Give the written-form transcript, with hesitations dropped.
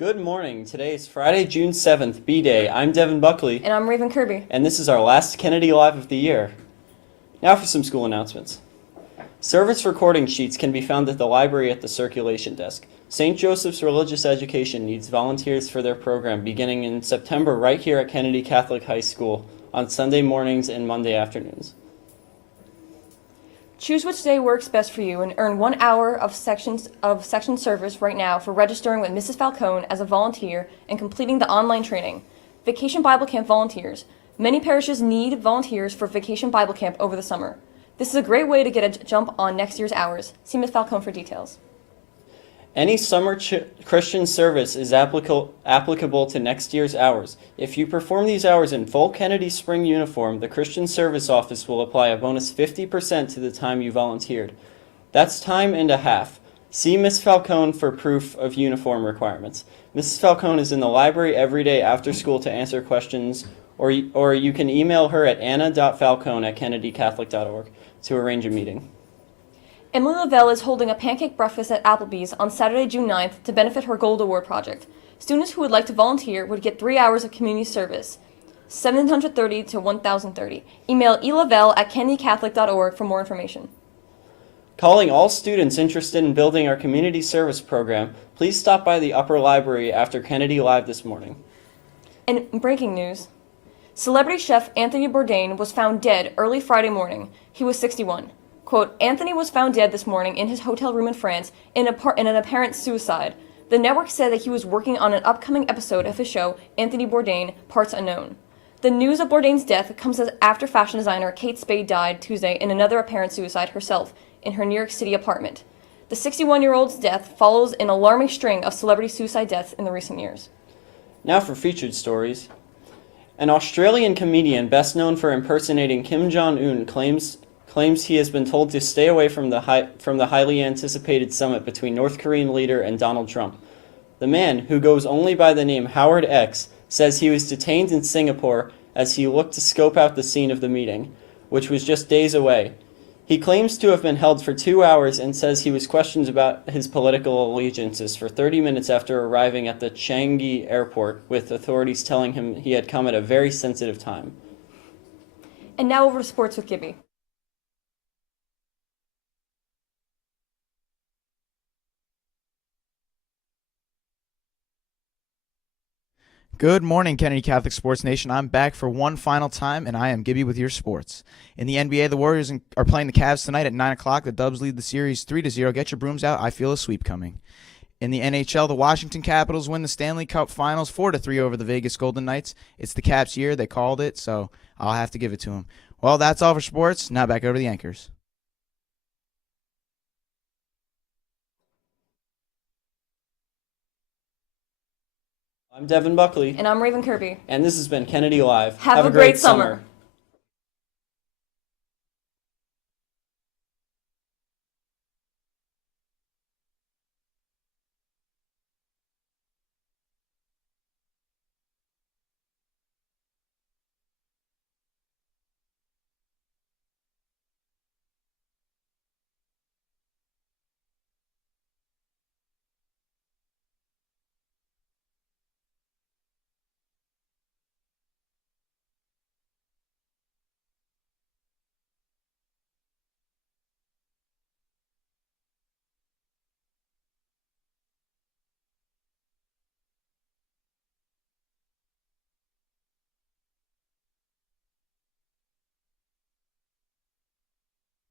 Good morning. Today is Friday, June 7th, B-Day. I'm Devin Buckley. And I'm Kirby. And this is our last Kennedy Live of the year. Now for some school announcements. Service recording sheets can be found at the library at the circulation desk. St. Joseph's Religious Education needs volunteers for their program beginning in September right here at Kennedy Catholic High School on Sunday mornings and Monday afternoons. Choose which day works best for you and earn 1 hour of section service right now for registering with Mrs. Falcone as a volunteer and completing the online training. Vacation Bible Camp volunteers. Many parishes need volunteers for Vacation Bible Camp over the summer. This is a great way to get a jump on next year's hours. See Ms. Falcone for details. Any summer Christian service is applicable to next year's hours. If you perform these hours in full Kennedy spring uniform, the Christian Service Office will apply a bonus 50% to the time you volunteered. That's time and a half. See Ms. Falcone for proof of uniform requirements. Mrs. Falcone is in the library every day after school to answer questions, or you can email her at anna.falcone@kennedycatholic.org to arrange a meeting. Emily Lavelle is holding a pancake breakfast at Applebee's on Saturday, June 9th to benefit her Gold Award project. Students who would like to volunteer would get 3 hours of community service, 730 to 1030. Email elavelle@kennedycatholic.org for more information. Calling all students interested in building our community service program, please stop by the upper library after Kennedy Live this morning. And breaking news, celebrity chef Anthony Bourdain was found dead early Friday morning. He was 61. Quote, Anthony was found dead this morning in his hotel room in France in an apparent suicide. The network said that he was working on an upcoming episode of his show, Anthony Bourdain, Parts Unknown. The news of Bourdain's death comes after fashion designer Kate Spade died Tuesday in another apparent suicide herself in her New York City apartment. The 61-year-old's death follows an alarming string of celebrity suicide deaths in the recent years. Now for featured stories. An Australian comedian best known for impersonating Kim Jong-un claims he has been told to stay away from the highly anticipated summit between North Korean leader and Donald Trump. The man, who goes only by the name Howard X, says he was detained in Singapore as he looked to scope out the scene of the meeting, which was just days away. He claims to have been held for 2 hours and says he was questioned about his political allegiances for 30 minutes after arriving at the Changi airport, with authorities telling him he had come at a very sensitive time. And now over to sports with Gibby. Good morning, Kennedy Catholic Sports Nation. I'm back for one final time, and I am Gibby with your sports. In the NBA, the Warriors are playing the Cavs tonight at 9 o'clock. The Dubs lead the series 3-0. Get your brooms out. I feel a sweep coming. In the NHL, the Washington Capitals win the Stanley Cup Finals 4-3 over the Vegas Golden Knights. It's the Caps' year. They called it, so I'll have to give it to them. Well, that's all for sports. Now back over to the anchors. I'm Devin Buckley. And I'm Kirby. And this has been Kennedy Live. Have a great summer.